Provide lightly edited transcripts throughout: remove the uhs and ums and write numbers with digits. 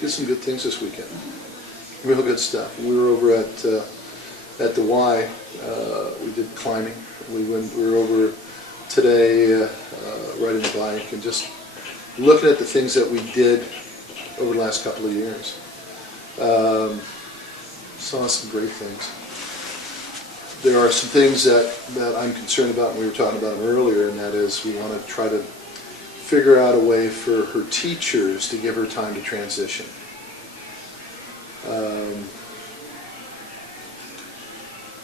did some good things this weekend. Real good stuff. We were over at the Y. We did climbing. We were over today riding the bike and just looking at the things that we did over the last couple of years. Saw some great things. There are some things that I'm concerned about, and we were talking about them earlier, and that is we want to try to figure out a way for her teachers to give her time to transition.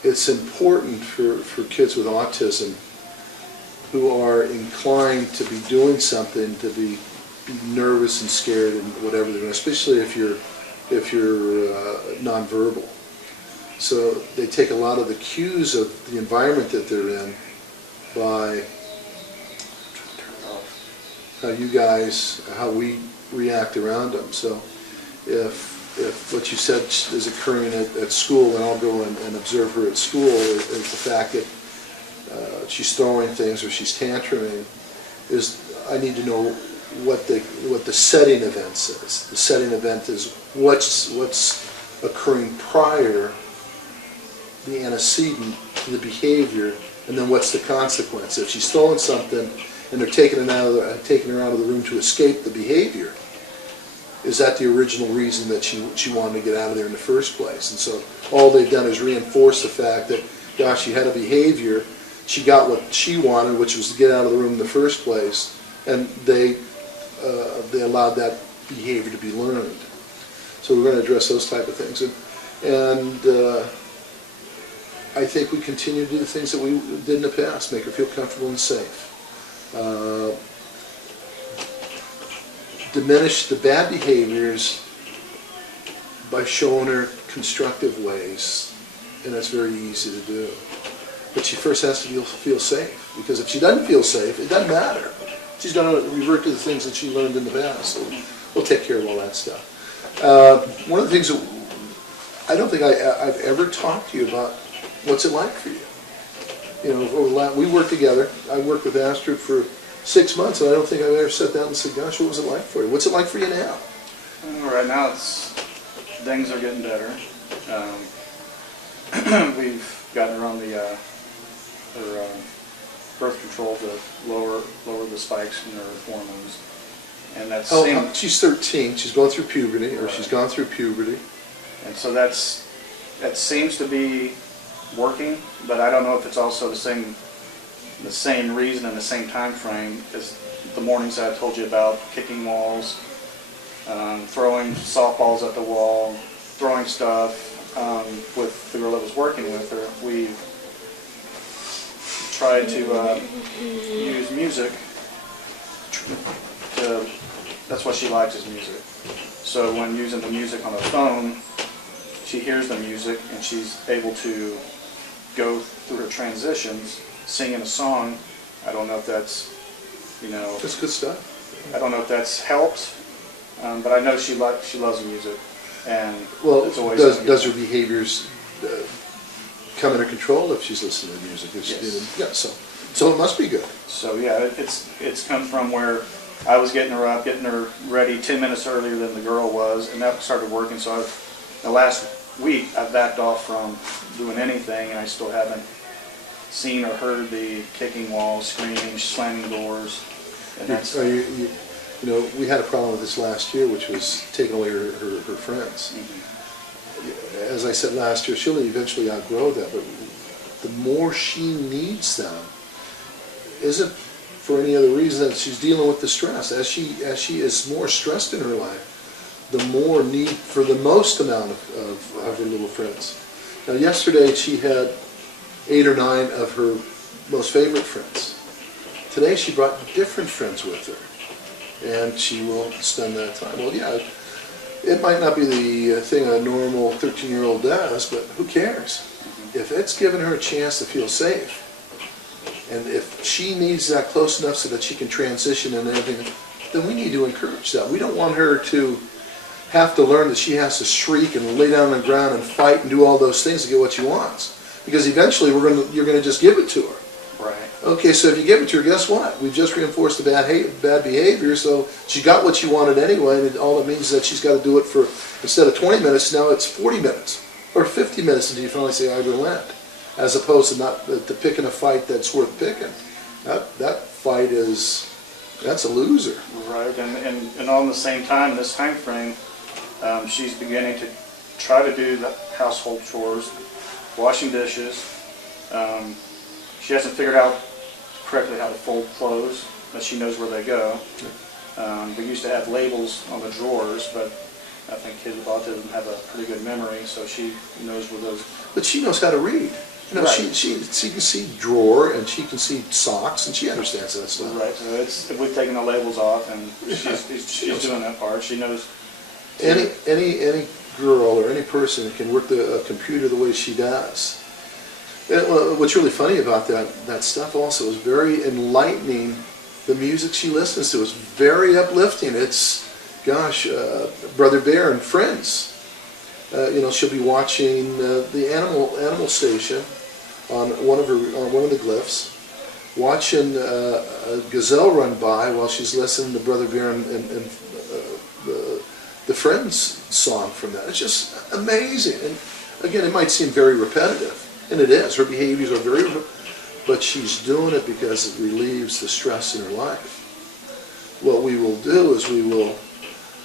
It's important for kids with autism who are inclined to be doing something to be nervous and scared and whatever they're doing, especially if you're nonverbal. So they take a lot of the cues of the environment that they're in by how we react around them. So if what you said is occurring at school, and I'll go and observe her at school, is the fact that she's throwing things or she's tantruming, is I need to know what the setting event is. The setting event is what's occurring prior, the antecedent to the behavior, and then what's the consequence. If she's stolen something and they're taking her out of the room to escape the behavior, is that the original reason that she wanted to get out of there in the first place? And so all they've done is reinforce the fact that, gosh, she had a behavior, she got what she wanted, which was to get out of the room in the first place, and they allowed that behavior to be learned. So we're going to address those type of things. And I think we continue to do the things that we did in the past, make her feel comfortable and safe. Diminish the bad behaviors by showing her constructive ways, and that's very easy to do. But she first has to feel safe, because if she doesn't feel safe, it doesn't matter. She's going to revert to the things that she learned in the past. So we'll take care of all that stuff. One of the things that I don't think I've ever talked to you about, what's it like for you? You know, we worked together. I worked with Astrid for 6 months, and I don't think I've ever sat down and said, gosh, what was it like for you? What's it like for you now? Right now, things are getting better. We've gotten her on her birth control to lower the spikes in her hormones. And that's she's 13. She's going through puberty, or she's gone through puberty. And so that seems to be working, but I don't know if it's also the same reason and the same time frame as the mornings I told you about, kicking walls, throwing softballs at the wall, throwing stuff. With the girl that was working with her, we tried to use music. That's what she likes, is music. So when using the music on the phone, she hears the music and she's able to go through her transitions, singing a song. I don't know if that's, that's good stuff. I don't know if that's helped, but I know she loves music, and it's always does her behaviors come under control if she's listening to music? Yes. So it must be good. So yeah, it's come from where I was getting her up, getting her ready 10 minutes earlier than the girl was, and that started working. So the last week I backed off from doing anything, and I still haven't seen or heard the kicking walls, screaming, slamming doors. And that's, we had a problem with this last year, which was taking away her friends. Mm-hmm. As I said last year, she'll eventually outgrow that, but the more she needs them isn't for any other reason than she's dealing with the stress. As she is more stressed in her life, the more need for the most amount of her little friends. Now, yesterday she had 8 or 9 of her most favorite friends. Today she brought different friends with her, and she will spend that time. Well, yeah, it might not be the thing a normal 13-year-old does, but who cares? If it's giving her a chance to feel safe, and if she needs that close enough so that she can transition and everything, then we need to encourage that. We don't want her to have to learn that she has to shriek and lay down on the ground and fight and do all those things to get what she wants, because eventually you're going to just give it to her. Right. Okay, so if you give it to her, guess what? We've just reinforced the bad behavior, so she got what she wanted anyway, and all it means is that she's got to do it for, instead of 20 minutes, now it's 40 minutes, or 50 minutes until you finally say, I relent, as opposed to not to picking a fight that's worth picking. That fight that's a loser. Right, and on the same time, this time frame, she's beginning to try to do the household chores, washing dishes. She hasn't figured out correctly how to fold clothes, but she knows where they go. We used to have labels on the drawers, but I think kids with autism have a pretty good memory, so she knows where those... But she knows how to read. You know, Right. she can see drawer, and she can see socks, and she understands that stuff. Right, so we've taken the labels off, and she's doing that part. She knows... Any girl or any person that can work a computer the way she does. And what's really funny about that stuff also is very enlightening. The music she listens to is very uplifting. It's, gosh, Brother Bear and Friends. She'll be watching the animal station on one of the glyphs, watching a gazelle run by while she's listening to Brother Bear and the Friends song from that. It's just amazing. And again, it might seem very repetitive, and it is. Her behaviors are very, but she's doing it because it relieves the stress in her life. What we will do is we will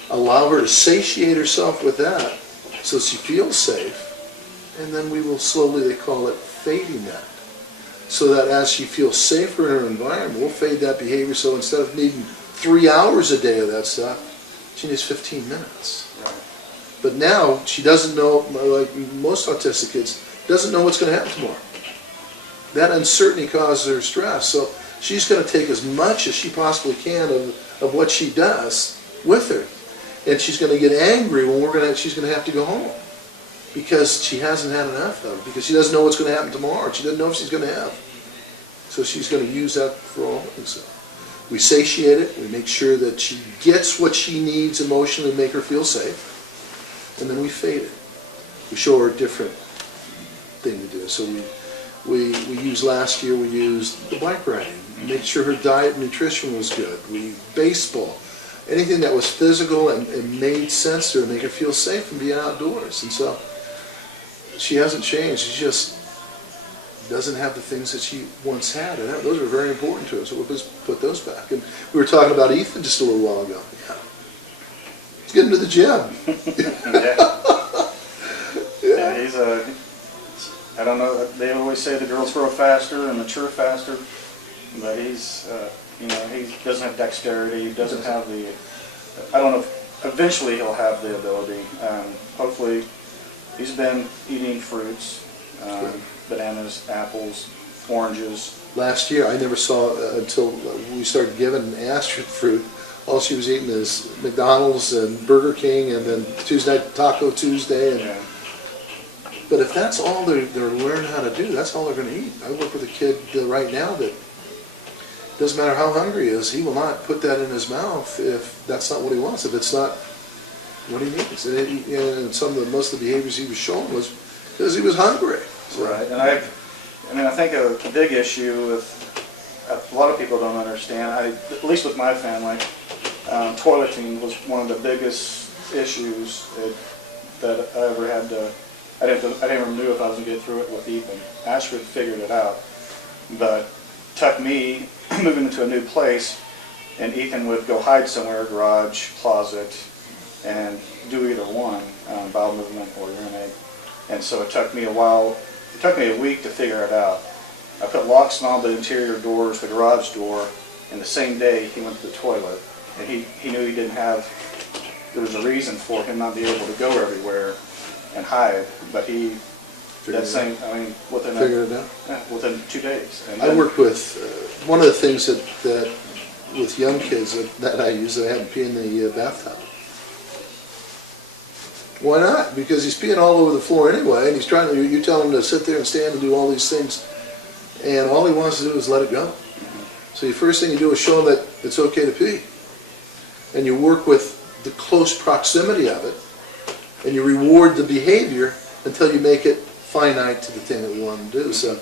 allow her to satiate herself with that so she feels safe, and then we will slowly, they call it fading that. So that as she feels safer in her environment, we'll fade that behavior, so instead of needing 3 hours a day of that stuff, she needs 15 minutes. Right. But now she doesn't know, like most autistic kids, doesn't know what's going to happen tomorrow. That uncertainty causes her stress, so she's going to take as much as she possibly can of what she does with her. And she's going to get angry when she's going to have to go home, because she hasn't had enough of it, because she doesn't know what's going to happen tomorrow. She doesn't know if she's going to have. So she's going to use that for all things. So we satiate it. We make sure that she gets what she needs emotionally to make her feel safe, and then we fade it. We show her a different thing to do. So we used last year. We used the bike riding. Make sure her diet and nutrition was good. Baseball. Anything that was physical and made sense to her, make her feel safe and being outdoors. And so she hasn't changed. She just doesn't have the things that she once had. And those are very important to us. So we'll just put those back. And we were talking about Ethan just a little while ago. Yeah. Let's get him to the gym. Yeah, he's I don't know, they always say the girls grow faster and mature faster, but he's, he doesn't have dexterity, he doesn't have the, I don't know, eventually he'll have the ability. Hopefully, he's been eating fruits, bananas, apples, oranges. Last year, I never saw, until we started giving Astrid fruit, all she was eating is McDonald's and Burger King, and then Tuesday night Taco Tuesday. And, Yeah. But if that's all they're learning how to do, that's all they're going to eat. I work with a kid right now that doesn't matter how hungry he is, he will not put that in his mouth if that's not what he wants, if it's not what he needs. And most of the behaviors he was showing was because he was hungry. So. Right, and I think a big issue with a lot of people don't understand, at least with my family, toileting was one of the biggest issues that I ever had to. I never knew if I was going to get through it with Ethan. Astrid figured it out, but took me moving into a new place, and Ethan would go hide somewhere, garage, closet, and do either one, bowel movement or urinate. And so it took me a while. It took me a week to figure it out. I put locks on all the interior doors, the garage door, and the same day he went to the toilet, and he knew he didn't have. There was a reason for him not being able to go everywhere and hide, but he Figured within 2 days. And I worked with one of the things that with young kids that I use, that I have them pee in the bathtub. Why not? Because he's peeing all over the floor anyway, and he's trying to. You tell him to sit there and stand and do all these things, and all he wants to do is let it go. So the first thing you do is show him that it's okay to pee, and you work with the close proximity of it, and you reward the behavior until you make it finite to the thing that we want to do. So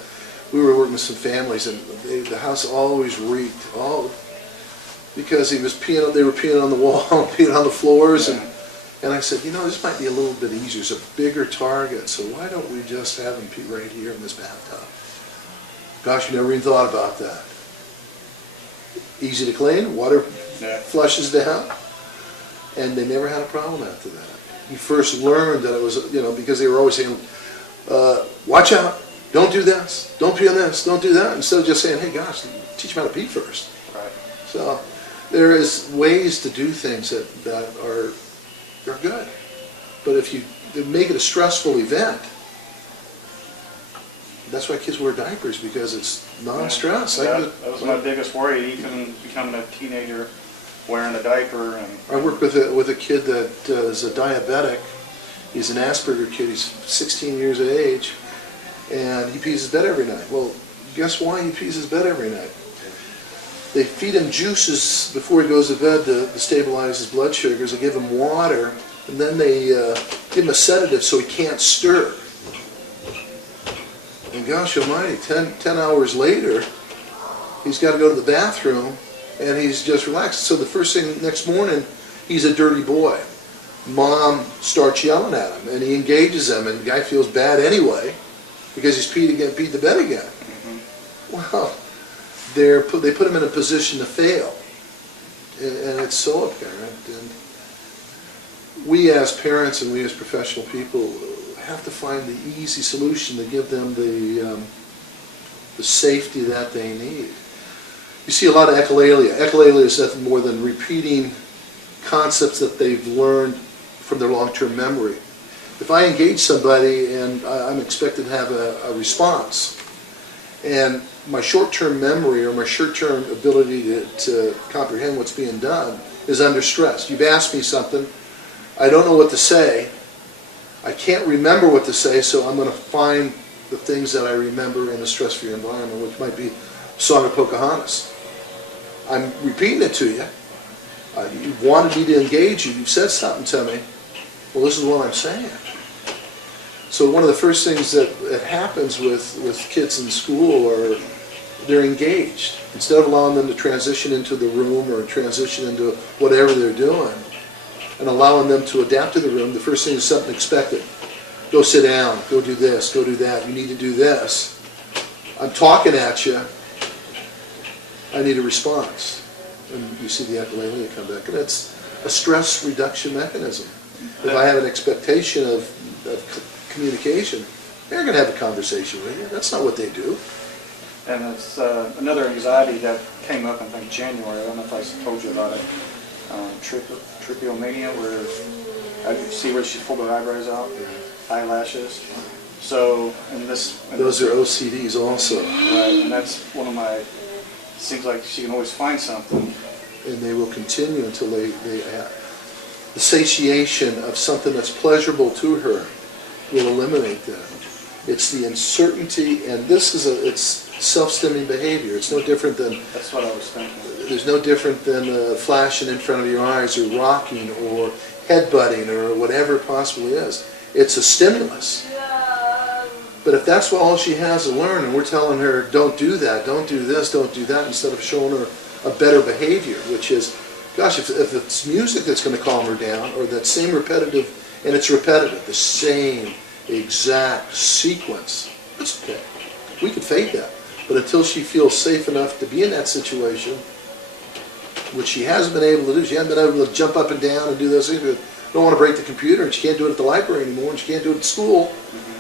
we were working with some families, and the house always reeked, because he was peeing. They were peeing on the wall, peeing on the floors, Yeah. and I said, this might be a little bit easier. It's a bigger target, so why don't we just have him pee right here in this bathtub? Gosh, you never even thought about that. Easy to clean, water flushes down, and they never had a problem after that. He first learned that it was, because they were always saying, watch out, don't do this, don't pee on this, don't do that, instead of just saying, hey gosh, teach him how to pee first. Right. So there is ways to do things that are good. But if you make it a stressful event, that's why kids wear diapers, because it's non-stress. That was my biggest worry, even becoming a teenager wearing a diaper. And I work with a kid that is a diabetic. He's an Asperger kid. He's 16 years of age, and he pees his bed every night. Well, guess why he pees his bed every night? They feed him juices before he goes to bed to stabilize his blood sugars. They give him water, and then they give him a sedative so he can't stir. And gosh almighty, 10 hours later, he's got to go to the bathroom, and he's just relaxed. So the first thing next morning, he's a dirty boy. Mom starts yelling at him, and he engages them, and the guy feels bad anyway because he's peed the bed again. Mm-hmm. Well, they put him in a position to fail, and it's so apparent. And we as parents and we as professional people have to find the easy solution to give them the safety that they need. You see a lot of echolalia. Echolalia is nothing more than repeating concepts that they've learned from their long-term memory. If I engage somebody and I'm expected to have a response, and my short-term memory or my short-term ability to comprehend what's being done is under stress. You've asked me something, I don't know what to say, I can't remember what to say, so I'm going to find the things that I remember in a stress-free environment, which might be Song of Pocahontas. I'm repeating it to you. You wanted me to engage you. You've said something to me. Well, this is what I'm saying. So one of the first things that happens with kids in school are they're engaged. Instead of allowing them to transition into the room or transition into whatever they're doing and allowing them to adapt to the room, the first thing is something expected. Go sit down, go do this, go do that, you need to do this. I'm talking at you, I need a response. And you see the echolalia come back. And it's a stress reduction mechanism. If I have an expectation of communication, they're going to have a conversation with you. That's not what they do. And it's another anxiety that came up in January. I don't know if I told you about it. Trichomania, where I could see where she pulled her eyebrows out, eyelashes. So, those are OCDs also. Right, and that's one of my. It seems like she can always find something. And they will continue until they have the satiation of something that's pleasurable to her will eliminate that. It's the uncertainty, and this is it's self-stimming behavior. It's no different than. That's what I was thinking. There's no different than flashing in front of your eyes, or rocking, or headbutting, or whatever it possibly is. It's a stimulus. But if that's what all she has to learn, and we're telling her, don't do that, don't do this, don't do that, instead of showing her a better behavior, which is, gosh, if it's music that's going to calm her down, or that same repetitive, and it's repetitive, the same exact sequence, it's okay. We could fake that. But until she feels safe enough to be in that situation, which she hasn't been able to do, she hasn't been able to jump up and down and do those things, but don't want to break the computer, and she can't do it at the library anymore, and she can't do it at school. Mm-hmm.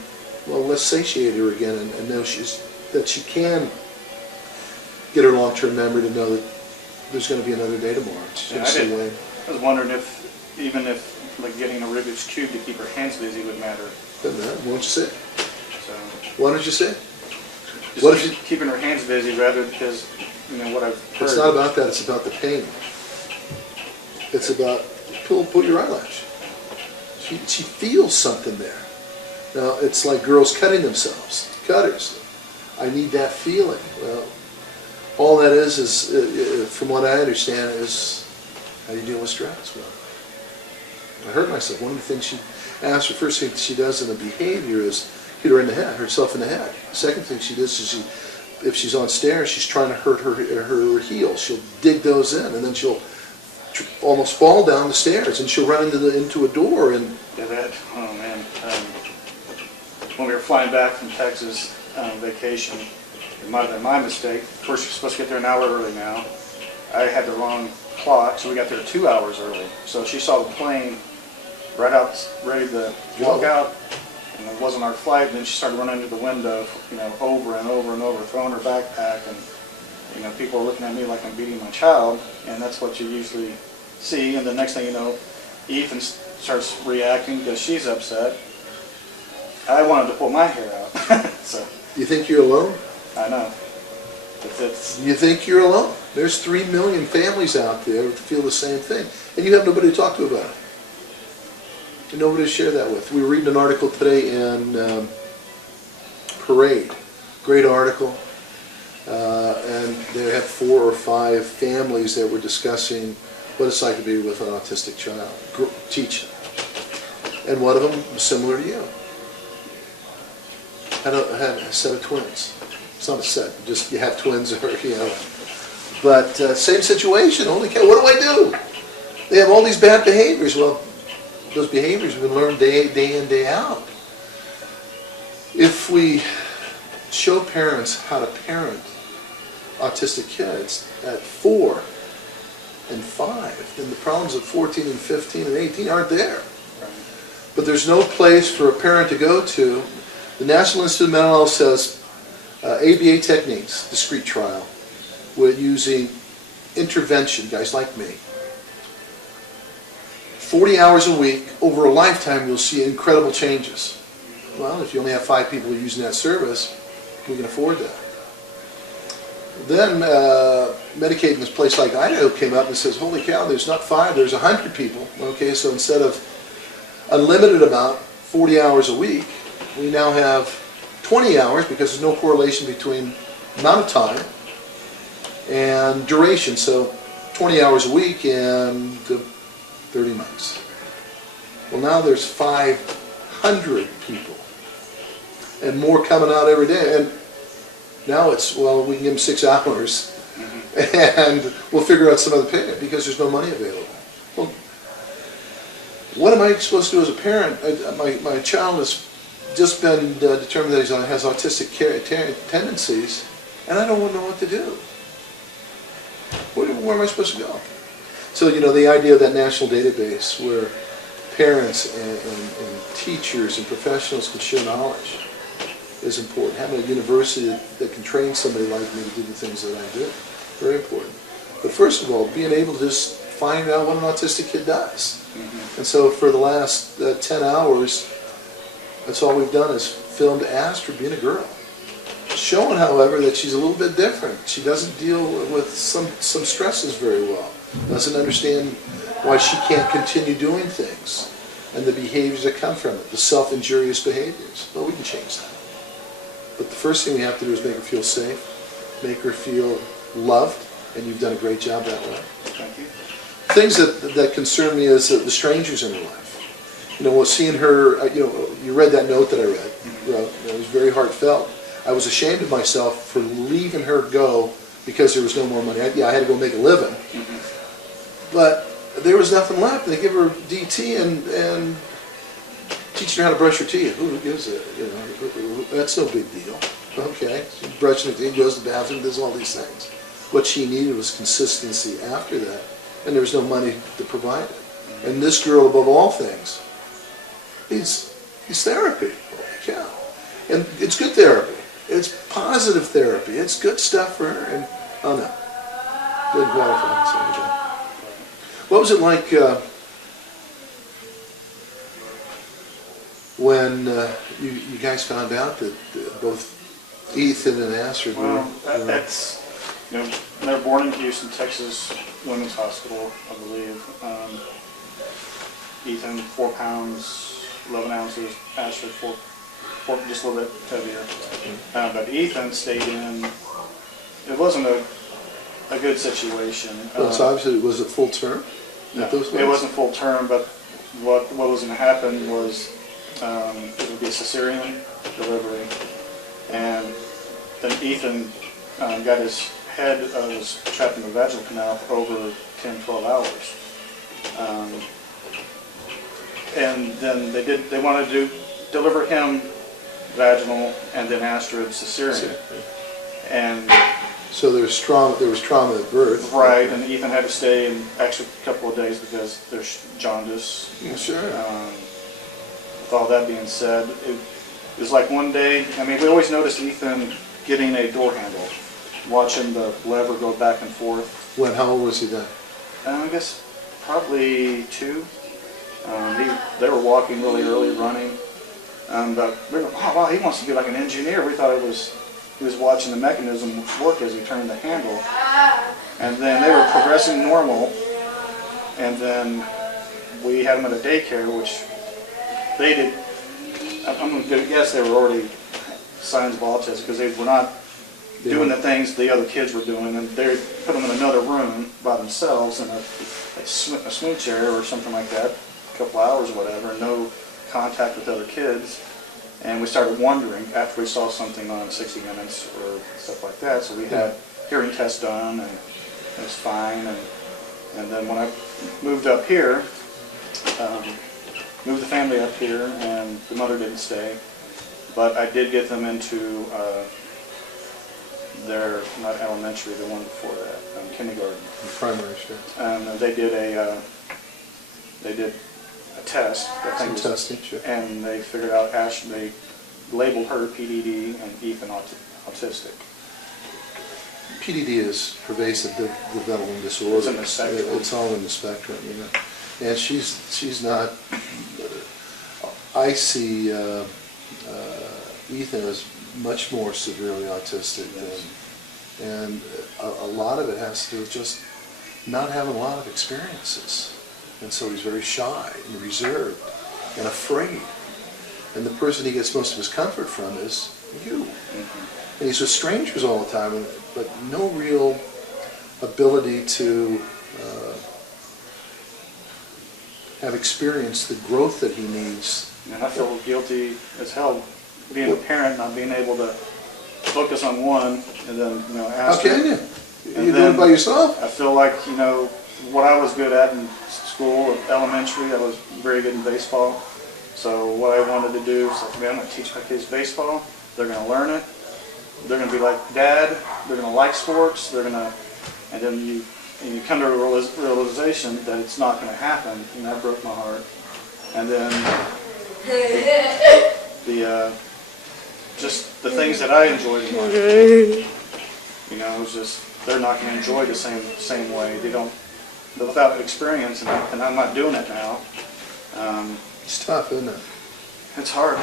Well, let's satiate her again and know that she can get her long-term memory to know that there's going to be another day tomorrow. I was wondering if, even if like getting a Rubik's Cube to keep her hands busy would matter. Doesn't matter. Why don't you say? So, why don't you say? Just keeping her hands busy rather because, what I've heard. It's not about that. It's about the pain. It's about, pull your eyelash. She feels something there. Now, it's like girls cutting themselves, cutters. I need that feeling. Well, all that is from what I understand, is how you deal with stress. Well, I hurt myself. One of the things she asks, the first thing she does in the behavior is hit her in the head, herself in the head. The second thing she does is if she's on stairs, she's trying to hurt her heels. She'll dig those in, and then she'll almost fall down the stairs, and she'll run into a door. And Yeah, oh man. When we were flying back from Texas on vacation, it might have been my mistake. First, you're supposed to get there an hour early now. I had the wrong clock, so we got there 2 hours early. So she saw the plane right out, ready to walk out, and it wasn't our flight. And then she started running into the window, over and over and over, throwing her backpack, and people are looking at me like I'm beating my child, and that's what you usually see. And the next thing you know, Ethan starts reacting because she's upset. I wanted to pull my hair out. So you think you're alone? I know. You think you're alone? There's 3 million families out there who feel the same thing, and you have nobody to talk to about it. And nobody to share that with. We were reading an article today in Parade. Great article. And they had 4 or 5 families that were discussing what it's like to be with an autistic child, teaching. And one of them was similar to you. Had a set of twins. It's not a set, just you have twins, or But same situation. Holy cow! What do I do? They have all these bad behaviors. Well, those behaviors have been learned day in, day out. If we show parents how to parent autistic kids at 4 and 5, then the problems at 14 and 15 and 18 aren't there. But there's no place for a parent to go to. The National Institute of Mental Health says ABA techniques, discrete trial, we're using intervention, guys like me. 40 hours a week, over a lifetime, you'll see incredible changes. Well, if you only have 5 people using that service, we can afford that. Then Medicaid in this place like Idaho came up and says, holy cow, there's not 5, there's 100 people. Okay, so instead of unlimited amount, 40 hours a week, we now have 20 hours because there's no correlation between amount of time and duration. So 20 hours a week and 30 months. Well, now there's 500 people and more coming out every day. And now it's, well, we can give them 6 hours and we'll figure out some other payment because there's no money available. Well, what am I supposed to do as a parent? My child has just been determined that he has autistic tendencies, and I don't know what to do. Where am I supposed to go? So, the idea of that national database where parents and teachers and professionals can share knowledge is important. Having a university that can train somebody like me to do the things that I do, very important. But first of all, being able to just find out what an autistic kid does. And so for the last 10 hours, that's all we've done is filmed Astrid being a girl. Showing, however, that she's a little bit different. She doesn't deal with some stresses very well. Doesn't understand why she can't continue doing things and the behaviors that come from it, the self-injurious behaviors. Well, we can change that. But the first thing we have to do is make her feel safe, make her feel loved, and you've done a great job that way. Thank you. Things that concern me is the strangers in her life. Seeing her, you read that note that I wrote. It was very heartfelt. I was ashamed of myself for leaving her go because there was no more money. I had to go make a living. But there was nothing left. They give her DT and teaching her how to brush her teeth. Who gives it? That's no big deal. Okay, she's brushing her teeth, goes to the bathroom, does all these things. What she needed was consistency after that, and there was no money to provide it. And this girl, above all things, needs therapy. Holy cow. And it's good therapy. It's positive therapy. It's good stuff for her. And oh no, didn't qualify. So, what was it like when you guys found out that both Ethan and Astrid were? Well, that's they're born in Houston, Texas Women's Hospital, I believe. Ethan 4 pounds, 11 ounces. Astrid 4, just a little bit heavier. But Ethan stayed in. It wasn't a good situation. Well, so obviously, was it full term? No, it wasn't full term. But what was going to happen was it would be a cesarean delivery. And then Ethan got his head was trapped in the vaginal canal for over 10, 12 hours. And then they wanted to deliver him vaginal and then Astrid cesarean. And So there was trauma at birth. right, and Ethan had to stay in actually a couple of days because there's jaundice. Yeah, sure. With all that being said, it was like one day, I mean, we always noticed Ethan getting a door handle, watching the lever go back and forth. How old was he then? I guess probably 2. They were walking really early, running. But we were, oh wow, he wants to be like an engineer. We thought he was watching the mechanism work as he turned the handle. And then they were progressing normal. And then we had them at a daycare, which they did. I'm going to guess they were already signs of autism because they were not doing the things the other kids were doing, and they put them in another room by themselves in a smooch area or something like that, a couple hours or whatever, no contact with other kids. And we started wondering after we saw something on 60 Minutes or stuff like that. So we had hearing tests done, and it was fine. And then when I moved up here, moved the family up here, and the mother didn't stay, but I did get them into their, not elementary, the one before that, kindergarten. Primary, sure. And they did a test. Some testing, sure. And they figured out they labeled her PDD and Ethan autistic. PDD is pervasive developmental disorder. It's in the spectrum. It's all in the spectrum, you know. And she's not. I see Ethan as much more severely autistic and a lot of it has to do with just not having a lot of experiences. And so he's very shy and reserved and afraid. And the person he gets most of his comfort from is you. Mm-hmm. And he's with strangers all the time, but no real ability to have experienced the growth that he needs. And I feel guilty as hell being a parent, not being able to focus on one and then, ask. How can you? You do it by yourself? I feel like, what I was good at in school, elementary, I was very good in baseball. So what I wanted to do is, I'm going to teach my kids baseball. They're going to learn it. They're going to be like Dad. They're going to like sports. And then you come to a realization that it's not going to happen, and that broke my heart. And then just the things that I enjoyed in life, it was just they're not going to enjoy the same way. They don't, without experience, and I'm not doing it now. It's tough, isn't it? It's hard.